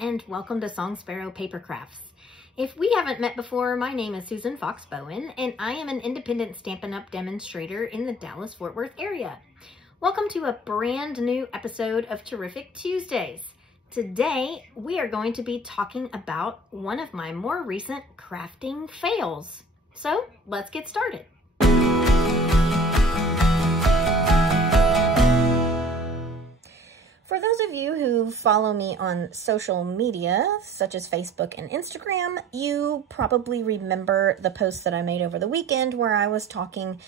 and welcome to Song Sparrow Paper Crafts. If we haven't met before, my name is Susan Fox Bowen, and I am an independent Stampin' Up! Demonstrator in the Dallas-Fort Worth area. Welcome to a brand new episode of Terrific Tuesdays. Today, we are going to be talking about one of my more recent crafting fails. So, let's get started. For those of you who follow me on social media, such as Facebook and Instagram, you probably remember the post that I made over the weekend where I was talking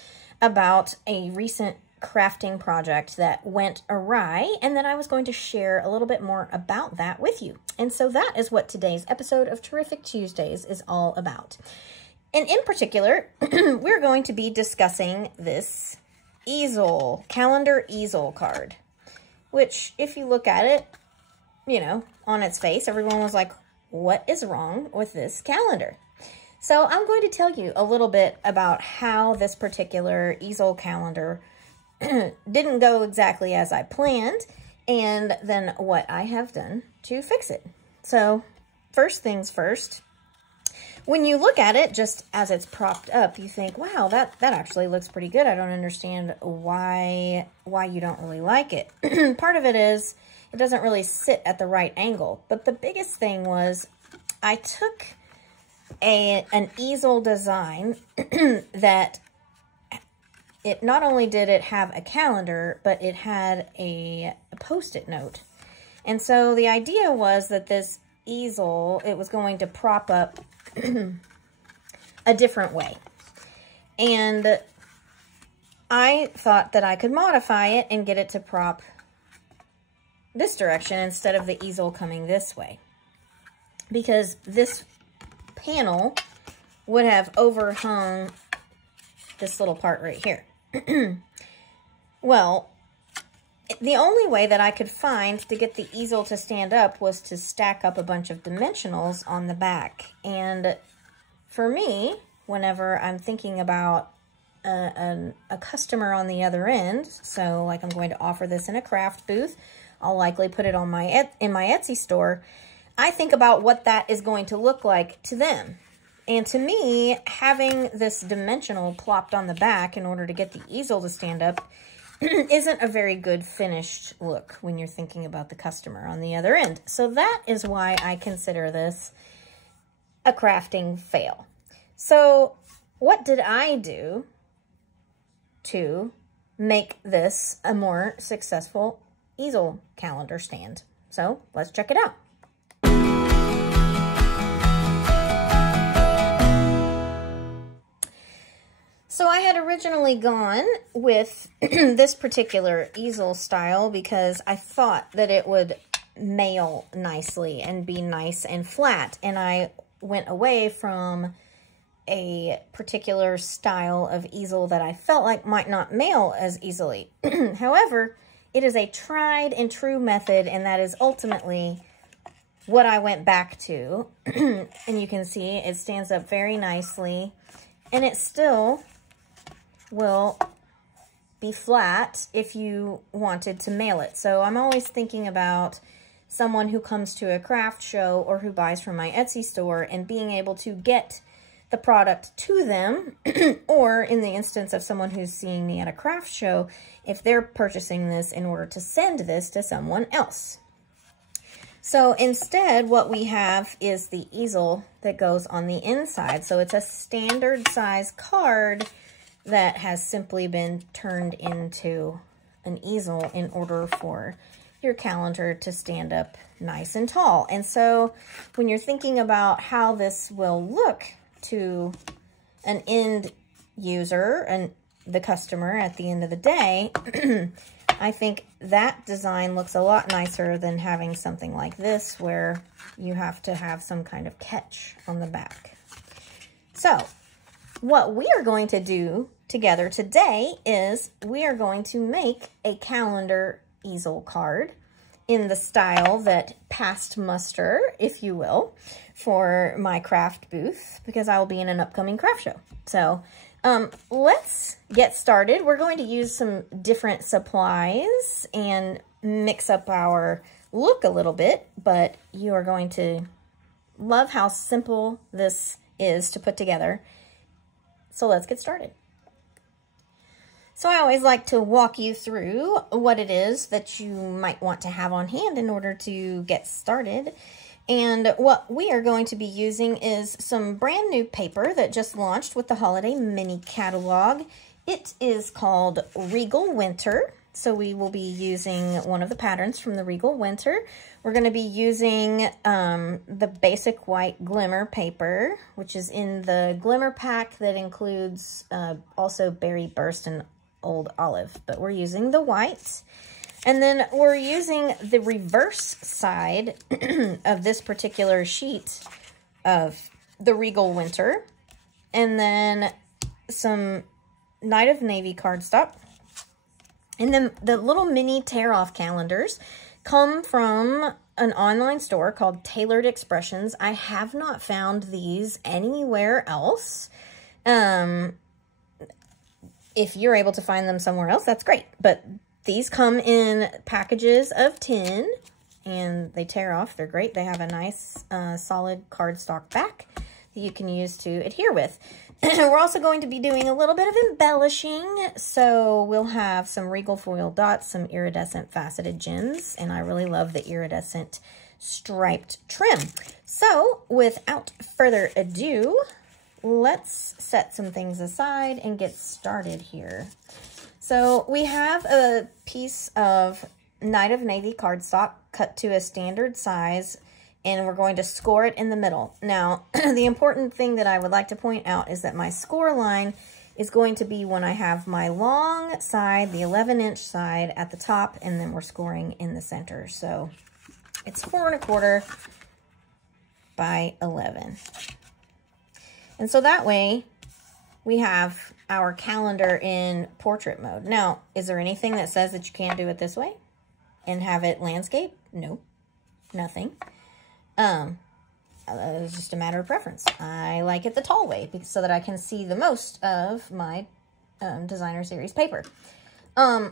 about a recent crafting project that went awry, and then I was going to share a little bit more about that with you. And so that is what today's episode of Terrific Tuesdays is all about. And in particular, we're going to be discussing this Easel, calendar Easel card. Which, if you look at it, you know, on its face, everyone was like, what is wrong with this calendar? So I'm going to tell you a little bit about how this particular Easel calendar didn't go exactly as I planned, and then what I have done to fix it. So first things first, when you look at it just as it's propped up, you think, wow, that actually looks pretty good. I don't understand why you don't really like it. Part of it is it doesn't really sit at the right angle. But the biggest thing was I took an easel design that it not only did it have a calendar, but it had a Post-it note. And so the idea was that this easel, it was going to prop up a different way. And I thought that I could modify it and get it to prop this direction instead of the easel coming this way. Because this panel would have overhung this little part right here. Well, the only way that I could find to get the easel to stand up was to stack up a bunch of dimensionals on the back. And for me, whenever I'm thinking about a customer on the other end, so like I'm going to offer this in a craft booth, I'll likely put it on in my Etsy store, I think about what that is going to look like to them. And to me, having this dimensional plopped on the back in order to get the easel to stand up isn't a very good finished look when you're thinking about the customer on the other end. So that is why I consider this a crafting fail. So what did I do to make this a more successful easel calendar stand? So let's check it out. So I had originally gone with this particular easel style because I thought that it would mail nicely and be nice and flat. And I went away from a particular style of easel that I felt like might not mail as easily. However, it is a tried and true method, and that is ultimately what I went back to. And you can see it stands up very nicely, and it still will be flat if you wanted to mail it. So I'm always thinking about someone who comes to a craft show or who buys from my Etsy store and being able to get the product to them, or in the instance of someone who's seeing me at a craft show, if they're purchasing this in order to send this to someone else. So instead, what we have is the easel that goes on the inside. So it's a standard size card that has simply been turned into an easel in order for your calendar to stand up nice and tall. And so when you're thinking about how this will look to an end user and the customer at the end of the day, I think that design looks a lot nicer than having something like this where you have to have some kind of catch on the back. So what we are going to do together today is we are going to make a calendar easel card in the style that passed muster, if you will, for my craft booth, because I will be in an upcoming craft show. So let's get started. We're going to use some different supplies and mix up our look a little bit, but you are going to love how simple this is to put together. So let's get started. So I always like to walk you through what it is that you might want to have on hand in order to get started. And what we are going to be using is some brand new paper that just launched with the Holiday Mini Catalog. It is called Regal Winter. So we will be using one of the patterns from the Regal Winter. We're going to be using the basic white glimmer paper, which is in the glimmer pack that includes also Berry Burst and Old Olive, but we're using the white. And then we're using the reverse side of this particular sheet of the Regal Winter, and then some Night of Navy cardstock. And then the little mini tear-off calendars come from an online store called Tailored Expressions. I have not found these anywhere else. If you're able to find them somewhere else, that's great. But these come in packages of 10, and they tear off. They're great. They have a nice solid cardstock back that you can use to adhere with. We're also going to be doing a little bit of embellishing. So we'll have some Regal foil dots, some iridescent faceted gems, and I really love the iridescent striped trim. So without further ado, let's set some things aside and get started here. So we have a piece of Night of Navy cardstock cut to a standard size, and we're going to score it in the middle. Now, the important thing that I would like to point out is that my score line is going to be when I have my long side, the 11-inch side at the top, and then we're scoring in the center. So it's 4 1/4 by 11. And so that way we have our calendar in portrait mode. Now, is there anything that says that you can't do it this way and have it landscape? No, nothing. It's just a matter of preference. I like it the tall way so that I can see the most of my designer series paper. I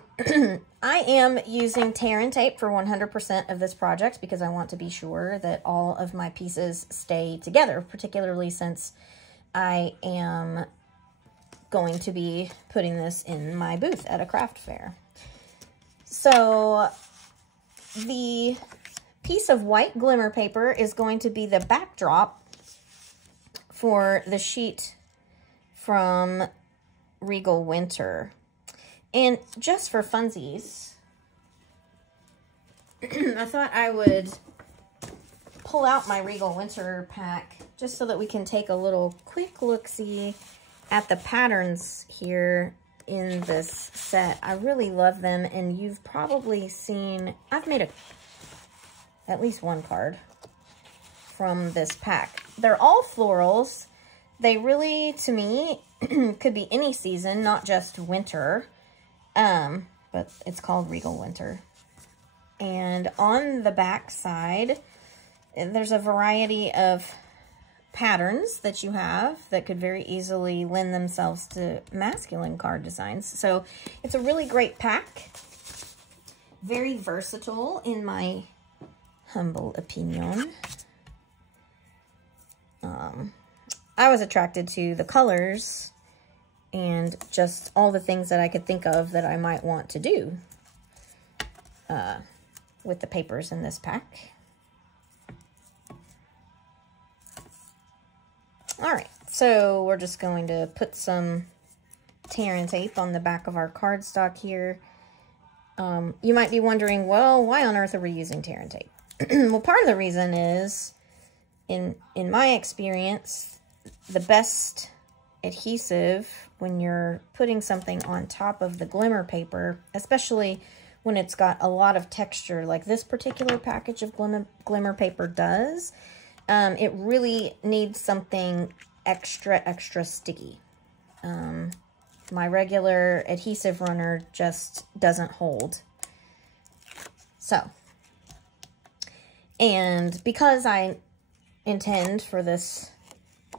am using tear and tape for 100% of this project because I want to be sure that all of my pieces stay together, particularly since I am going to be putting this in my booth at a craft fair. So the piece of white glimmer paper is going to be the backdrop for the sheet from Regal Winter. And just for funsies, I thought I would pull out my Regal Winter pack just so that we can take a little quick look-see at the patterns here in this set. I really love them, and you've probably seen, I've made at least one card from this pack. They're all florals. They really, to me, could be any season, not just winter, but it's called Regal Winter. And on the back side, there's a variety of patterns that you have that could very easily lend themselves to masculine card designs. So it's a really great pack. Very versatile in my humble opinion. I was attracted to the colors and just all the things that I could think of that I might want to do with the papers in this pack. All right, so we're just going to put some tear and tape on the back of our cardstock here. You might be wondering, well, why on earth are we using tear and tape? Well, part of the reason is, in my experience, the best adhesive when you're putting something on top of the glimmer paper, especially when it's got a lot of texture like this particular package of glimmer paper does, it really needs something extra sticky. My regular adhesive runner just doesn't hold. So, and because I intend for this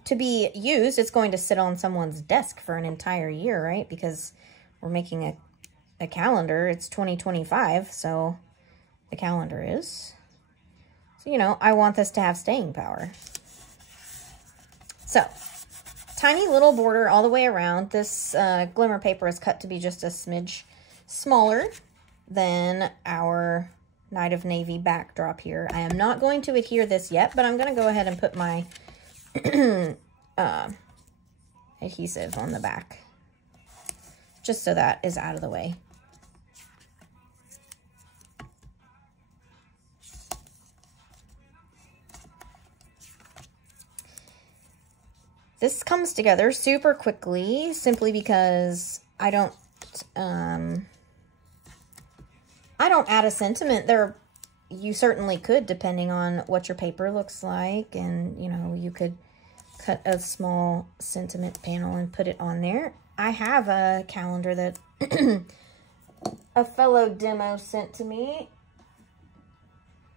to be used, it's going to sit on someone's desk for an entire year, right? Because we're making a calendar. It's 2025, so the calendar is. So, you know, I want this to have staying power. So, tiny little border all the way around. This glimmer paper is cut to be just a smidge smaller than our Night of Navy backdrop here. I am not going to adhere this yet, but I'm going to go ahead and put my adhesive on the back, just so that is out of the way. This comes together super quickly simply because I don't add a sentiment. You certainly could, depending on what your paper looks like, and you know, you could cut a small sentiment panel and put it on there. I have a calendar that a fellow demo sent to me.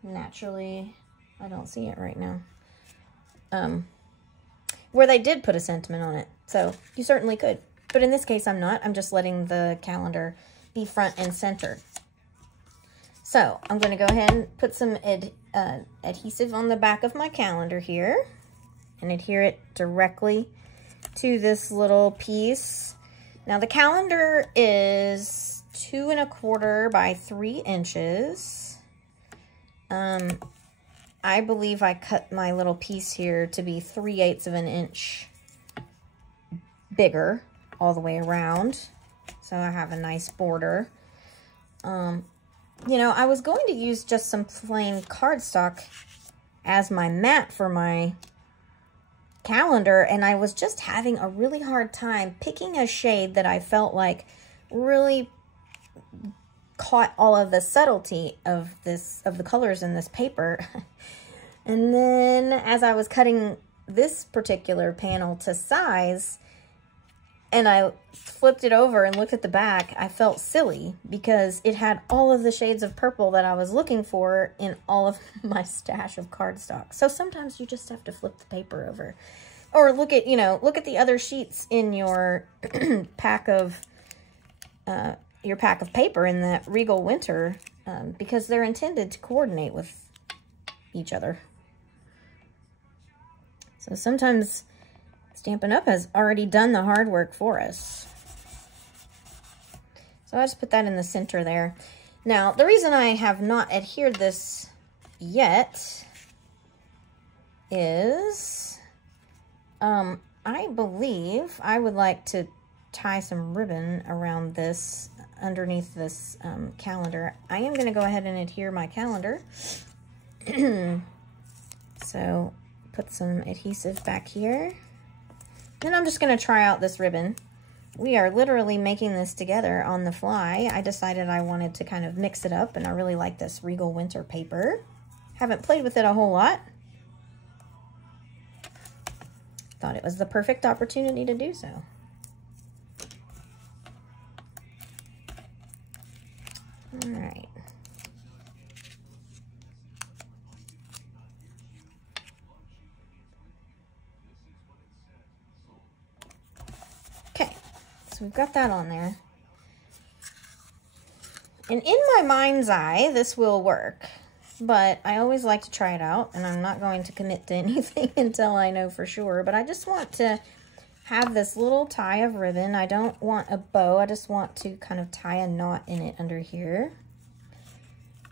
Naturally, I don't see it right now. Where they did put a sentiment on it. So you certainly could. But in this case, I'm not. I'm just letting the calendar be front and center. So I'm going to go ahead and put some adhesive on the back of my calendar here and adhere it directly to this little piece. Now the calendar is 2 1/4 by 3 inches. I believe I cut my little piece here to be 3/8 of an inch bigger all the way around. So I have a nice border. You know, I was going to use just some plain cardstock as my mat for my calendar, and I was just having a really hard time picking a shade that I felt like really caught all of the subtlety of the colors in this paper. And then as I was cutting this particular panel to size and I flipped it over and looked at the back, I felt silly because it had all of the shades of purple that I was looking for in all of my stash of cardstock. So sometimes you just have to flip the paper over, or look at, you know, look at the other sheets in your pack of paper in that Regal Winter, because they're intended to coordinate with each other. So sometimes Stampin' Up! Has already done the hard work for us. So I just put that in the center there. Now, the reason I have not adhered this yet is I believe I would like to tie some ribbon around this, underneath this calendar. I am going to go ahead and adhere my calendar. So put some adhesive back here. Then I'm just going to try out this ribbon. We are literally making this together on the fly. I decided I wanted to kind of mix it up, and I really like this Regal Winter paper. Haven't played with it a whole lot. Thought it was the perfect opportunity to do so. All right. So we've got that on there. And in my mind's eye, this will work. But I always like to try it out, and I'm not going to commit to anything until I know for sure. But I just want to have this little tie of ribbon. I don't want a bow. I just want to kind of tie a knot in it under here,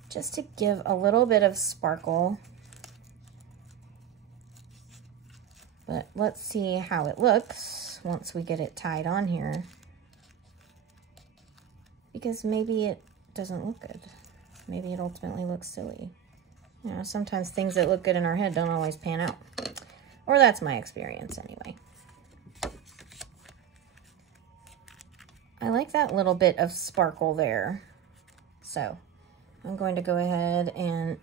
just to give a little bit of sparkle. But let's see how it looks once we get it tied on here, because maybe it doesn't look good. Maybe it ultimately looks silly. You know, sometimes things that look good in our head don't always pan out. Or that's my experience anyway. I like that little bit of sparkle there. So I'm going to go ahead and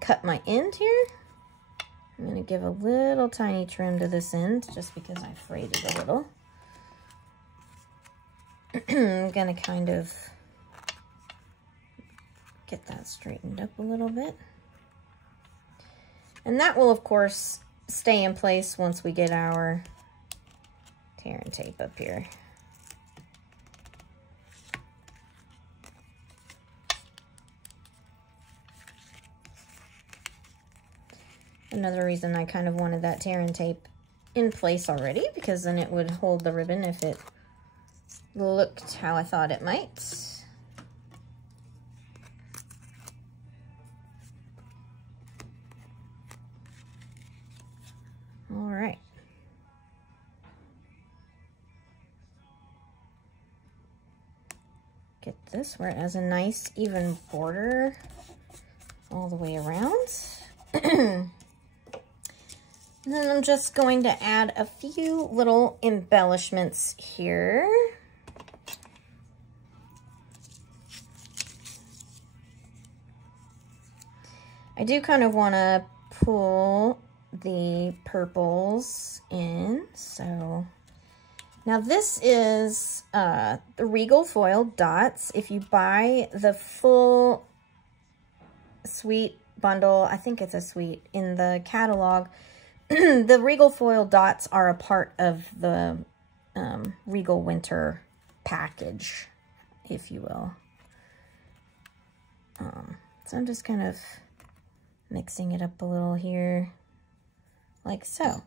cut my end here. I'm going to give a little tiny trim to this end just because I frayed it a little. I'm going to kind of get that straightened up a little bit. And that will, of course, stay in place once we get our tear and tape up here. Another reason I kind of wanted that tear and tape in place already, because then it would hold the ribbon if it looked how I thought it might. All right. Get this where it has a nice even border all the way around. And then I'm just going to add a few little embellishments here. I do kind of want to pull the purples in, so now this is the Regal foil dots. If you buy the full suite bundle, I think it's a suite in the catalog, the Regal foil dots are a part of the Regal winter package, if you will. So I'm just kind of mixing it up a little here, like so.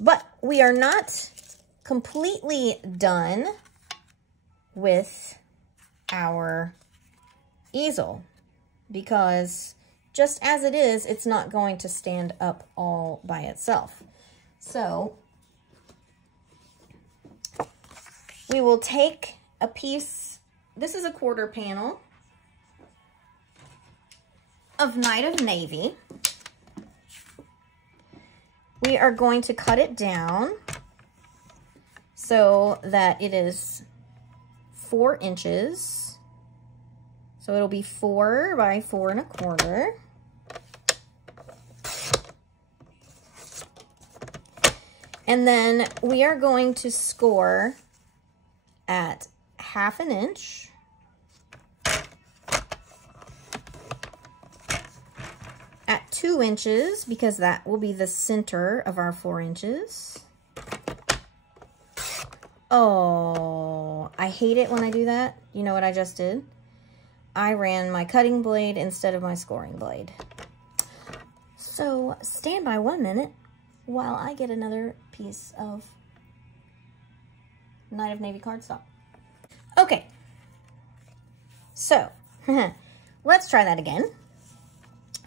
But we are not completely done with our easel, because just as it is, it's not going to stand up all by itself. So we will take a piece, this is a 1/4 panel of Night of Navy. We are going to cut it down so that it is 4 inches. So it'll be 4 by 4 1/4. And then we are going to score at 1/2 inch. At 2 inches, because that will be the center of our 4 inches. Oh, I hate it when I do that. You know what I just did? I ran my cutting blade instead of my scoring blade. So stand by 1 minute while I get another piece of Night of Navy cardstock. Okay, so let's try that again.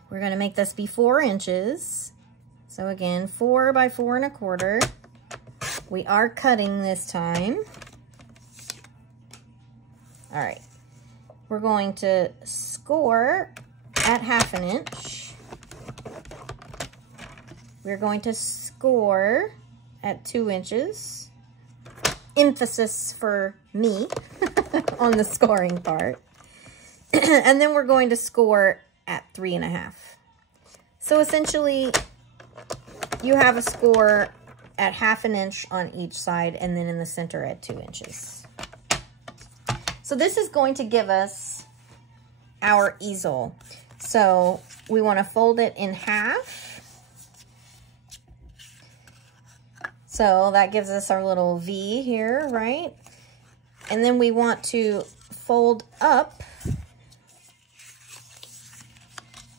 We're going to make this be 4 inches. So again, 4 by 4 1/4. We are cutting this time. All right. We're going to score at 1/2 inch. We're going to score at 2 inches. Emphasis for me on the scoring part. And then we're going to score at 3 1/2. So essentially, you have a score at 1/2 inch on each side, and then in the center at 2 inches. So this is going to give us our easel. So we want to fold it in half. So that gives us our little V here, right? And then we want to fold up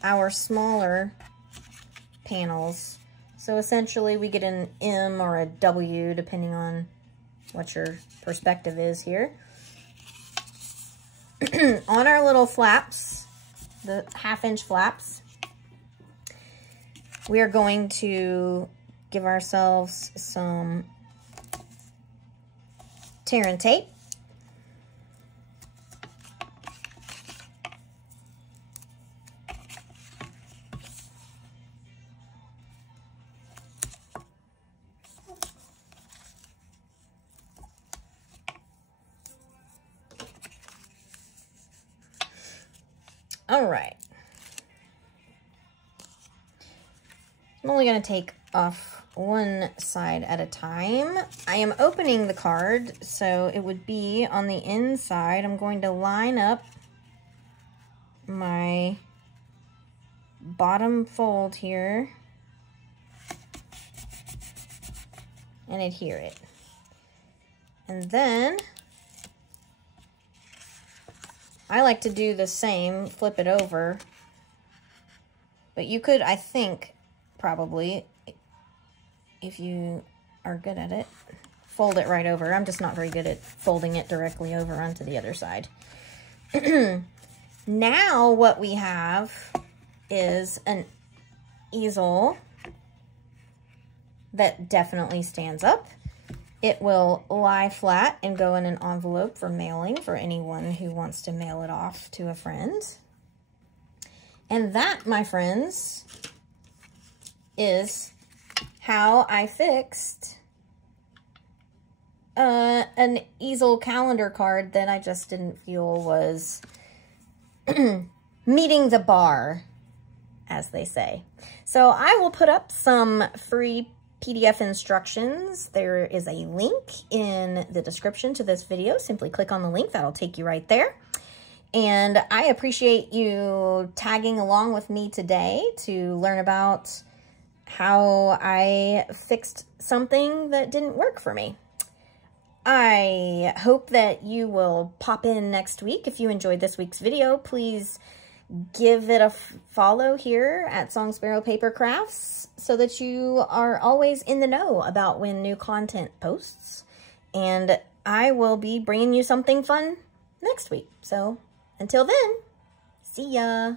our smaller panels. So essentially we get an M or a W depending on what your perspective is here. On our little flaps, the 1/2 inch flaps, we are going to give ourselves some tear and tape. All right. I'm only going to take off one side at a time. I am opening the card, so it would be on the inside. I'm going to line up my bottom fold here and adhere it. And then I like to do the same, flip it over, but you could, I think, probably, if you are good at it. Fold it right over. I'm just not very good at folding it directly over onto the other side. Now what we have is an easel that definitely stands up. It will lie flat and go in an envelope for mailing for anyone who wants to mail it off to a friend. And that, my friends, is how I fixed an easel calendar card that I just didn't feel was meeting the bar, as they say. So I will put up some free PDF instructions. There is a link in the description to this video. Simply click on the link. That'll take you right there. And I appreciate you tagging along with me today to learn about how I fixed something that didn't work for me. I hope that you will pop in next week. If you enjoyed this week's video, please give it a follow here at Song Sparrow Paper Crafts so that you are always in the know about when new content posts. And I will be bringing you something fun next week. So until then, see ya.